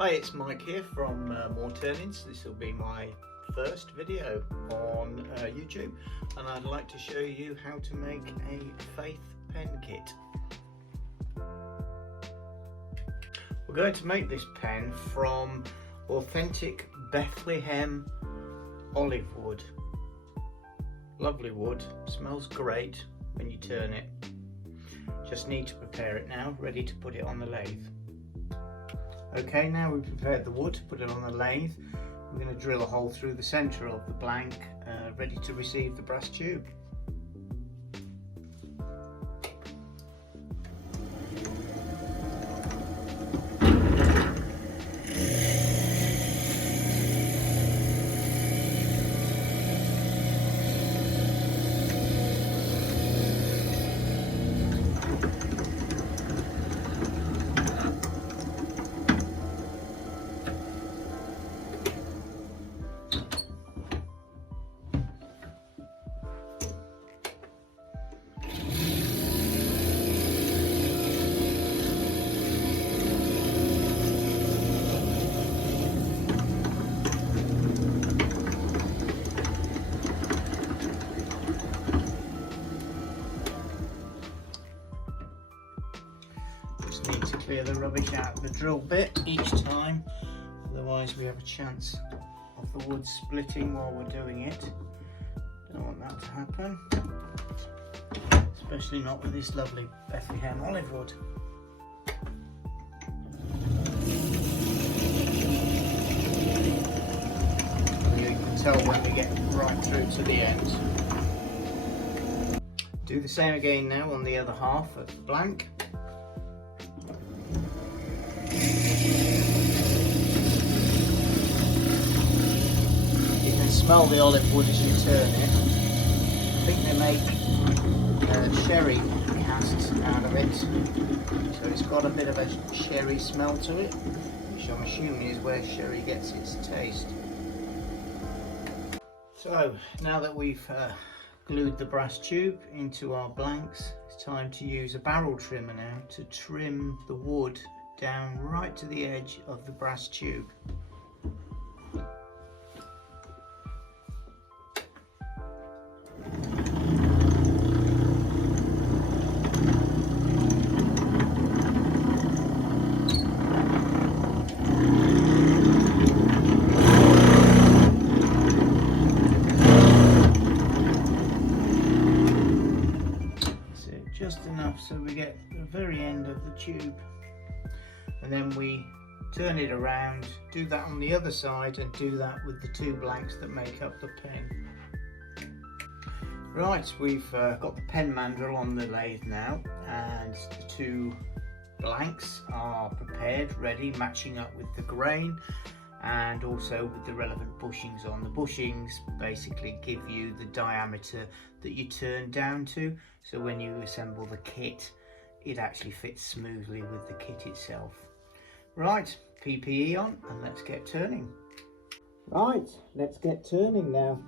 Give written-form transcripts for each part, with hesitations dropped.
Hi, it's Mike here from More Turnings. This will be my first video on YouTube, and I'd like to show you how to make a Faith pen kit. We're going to make this pen from authentic Bethlehem olive wood. Lovely wood, smells great when you turn it. Just need to prepare it now, ready to put it on the lathe. Okay, now we've prepared the wood, put it on the lathe. We're going to drill a hole through the centre of the blank, ready to receive the brass tube. Need to clear the rubbish out of the drill bit each time, otherwise we have a chance of the wood splitting while we're doing it. Don't want that to happen, especially not with this lovely Bethlehem olive wood. You can tell when we get right through to the end. Do the same again now on the other half of the blank. Smell the olive wood as you turn it. I think they make sherry casks out of it, so it's got a bit of a sherry smell to it, which I'm assuming is where sherry gets its taste. So now that we've glued the brass tube into our blanks, it's time to use a barrel trimmer now to trim the wood down right to the edge of the brass tube. Just enough so we get the very end of the tube, and then we turn it around, do that on the other side, and do that with the two blanks that make up the pen. Right, we've got the pen mandrel on the lathe now, and the two blanks are prepared, ready, matching up with the grain and also with the relevant bushings on. The bushings basically give you the diameter that you turn down to, so when you assemble the kit it actually fits smoothly with the kit itself. Right, PPE on and let's get turning. Right, let's get turning now.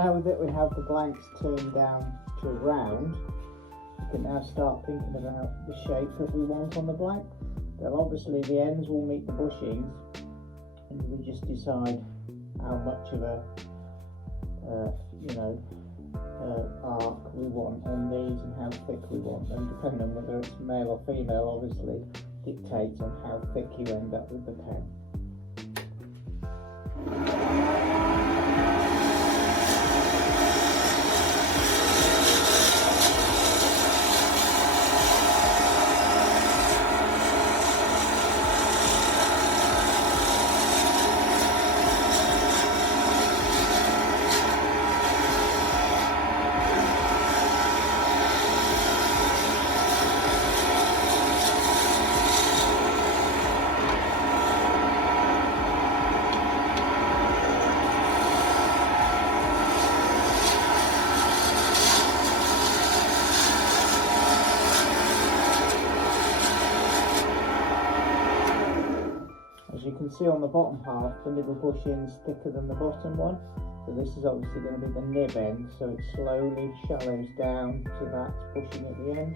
now that we have the blanks turned down to round, we can now start thinking about the shape that we want on the blank. Well, obviously the ends will meet the bushings, and we just decide how much of a arc we want on these and how thick we want them, depending on whether it's male or female obviously dictates on how thick you end up with the pen. As you can see on the bottom half, the middle bushing's thicker than the bottom one, so this is obviously going to be the nib end, so it slowly shallows down to that bushing at the end.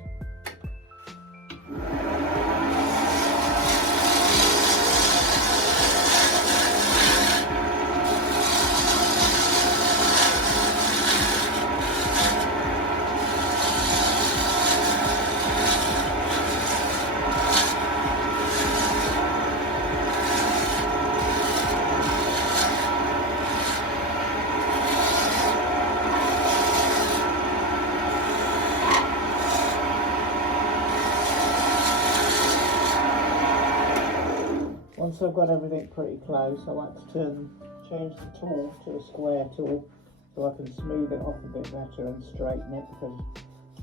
Once I've got everything pretty close, I like to change the tool to a square tool so I can smooth it off a bit better and straighten it, because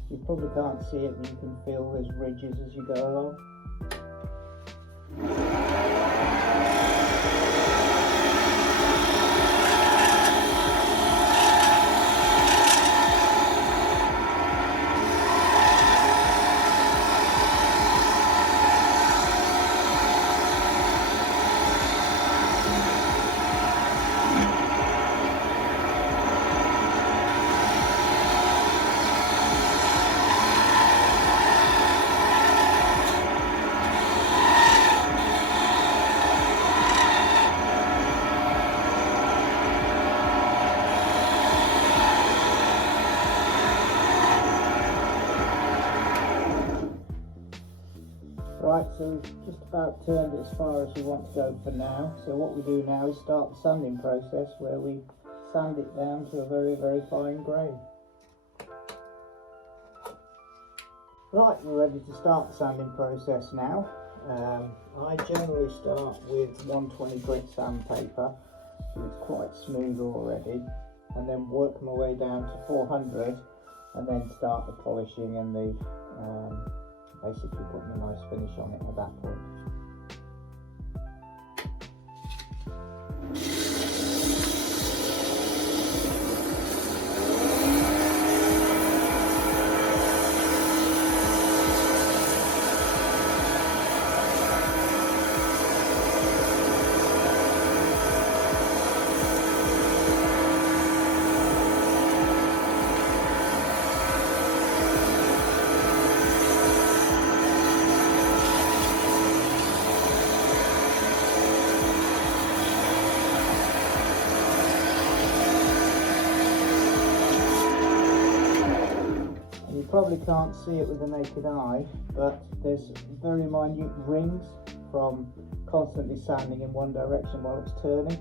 you probably can't see it, but you can feel there's ridges as you go along. Right, so we've just about turned it as far as we want to go for now. So what we do now is start the sanding process, where we sand it down to a very, very fine grain. Right, we're ready to start the sanding process now. I generally start with 120 grit sandpaper, so it's quite smooth already, and then work my way down to 400, and then start the polishing and the basically putting a nice finish on it at that point. Probably can't see it with the naked eye, but there's very minute rings from constantly sanding in one direction while it's turning.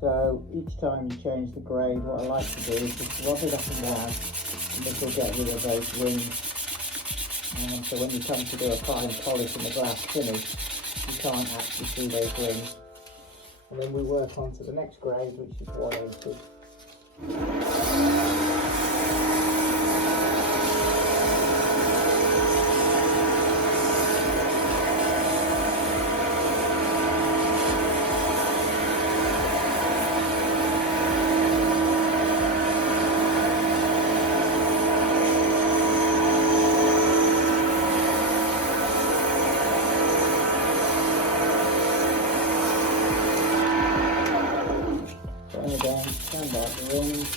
So each time you change the grade, what I like to do is just rub it up and down, and this will get rid of those rings. So when you come to do a fine polish and the glass finish, you can't actually see those rings. And then we work on to the next grade, which is 180. Again, stand out the rings.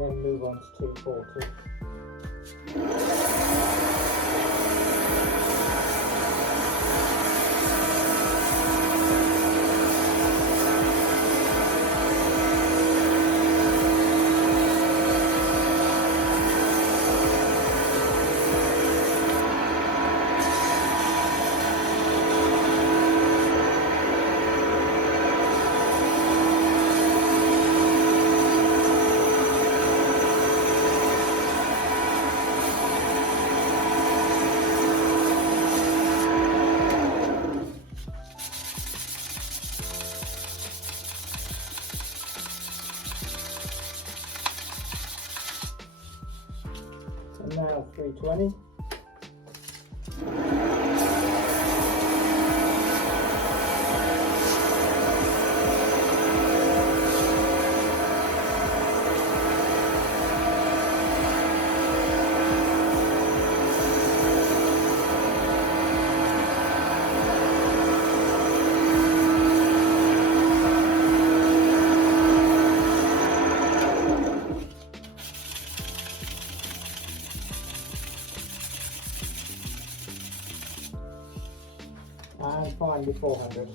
and then move on to 240. And now 320. And finally 400.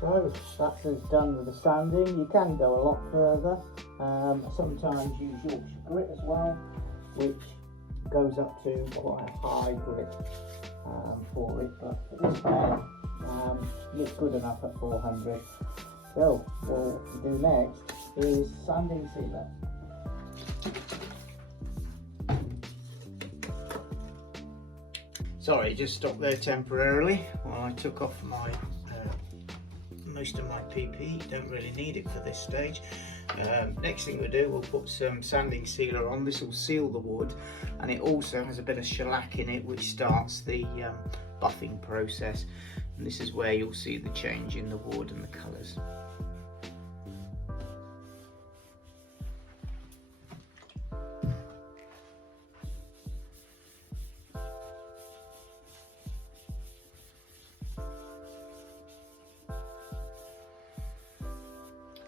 So that's us done with the sanding. You can go a lot further. Sometimes use Yorkshire grit as well, which goes up to quite a high grit for it. But for this pen, it's good enough at 400. So what we do next is sanding sealer. Sorry, just stopped there temporarily while I took off my most of my PP. Don't really need it for this stage. Next thing we do, we'll put some sanding sealer on. This will seal the wood, and it also has a bit of shellac in it which starts the buffing process, and this is where you'll see the change in the wood and the colours.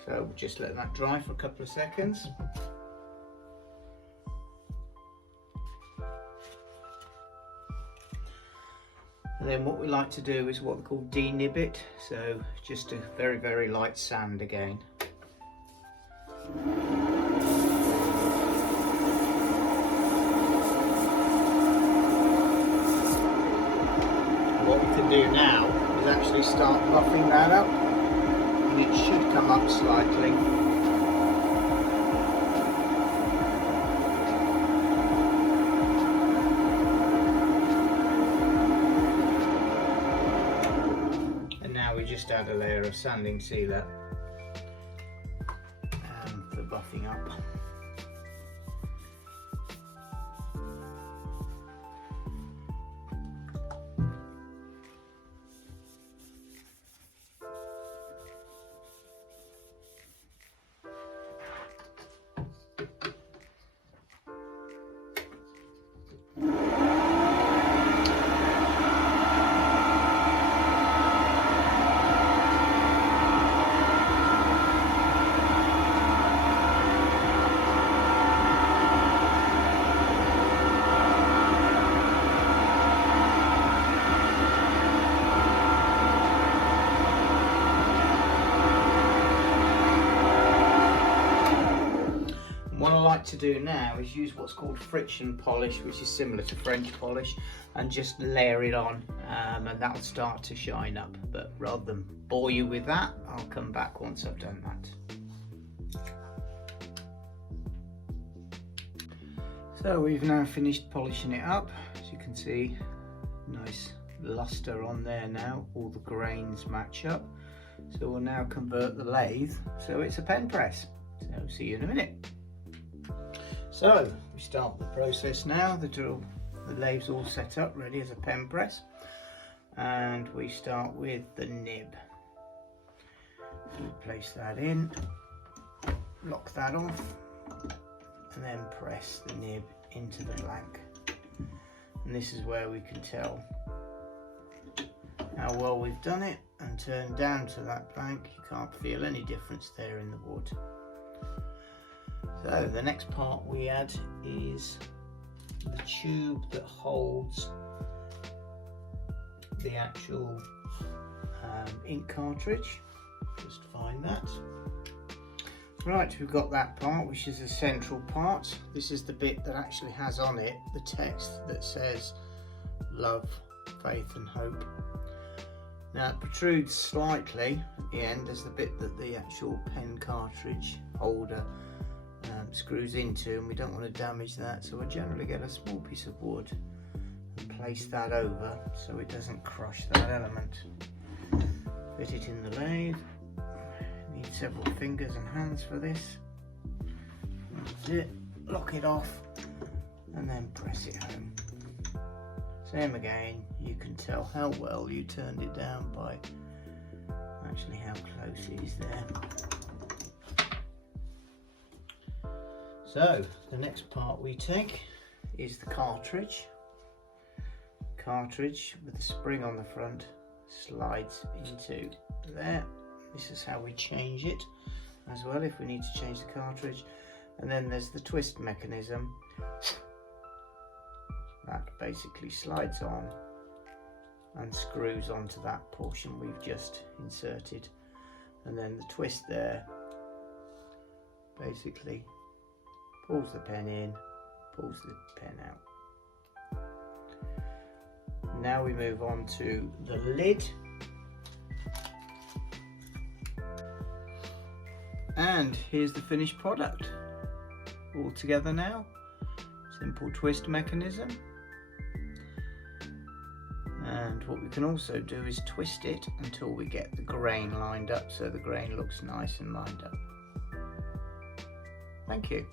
So we'll just let that dry for a couple of seconds. And then what we like to do is what we call denib it, so just a very, very light sand again. What we can do now is actually start buffing that up. And it should come up slightly. And now we just add a layer of sanding sealer for buffing up. What I like to do now is use what's called friction polish, which is similar to French polish, and just layer it on, and that'll start to shine up. But rather than bore you with that, I'll come back once I've done that. So we've now finished polishing it up. As you can see, nice luster on there now, all the grains match up. So we'll now convert the lathe so it's a pen press. So see you in a minute. So we start the process now. The lathe's all set up ready as a pen press, and we start with the nib. So we place that in, lock that off, and then press the nib into the blank. And this is where we can tell how well we've done it, and turn down to that blank. You can't feel any difference there in the wood. So the next part we add is the tube that holds the actual ink cartridge. Just find that. Right, we've got that part, which is the central part. This is the bit that actually has on it the text that says love, faith and hope. Now it protrudes slightly at the end as the bit that the actual pen cartridge holder screws into, and we don't want to damage that, so we'll generally get a small piece of wood and place that over so it doesn't crush that element. Fit it in the lathe. Need several fingers and hands for this. That's it. Lock it off and then press it home. Same again, you can tell how well you turned it down by actually how close it is there. So the next part we take is the cartridge. Cartridge with the spring on the front slides into there. This is how we change it as well if we need to change the cartridge. And then there's the twist mechanism that basically slides on and screws onto that portion we've just inserted, and then the twist there basically pulls the pen in, pulls the pen out. Now we move on to the lid, and here's the finished product all together now. Simple twist mechanism, and what we can also do is twist it until we get the grain lined up so the grain looks nice and lined up. Thank you.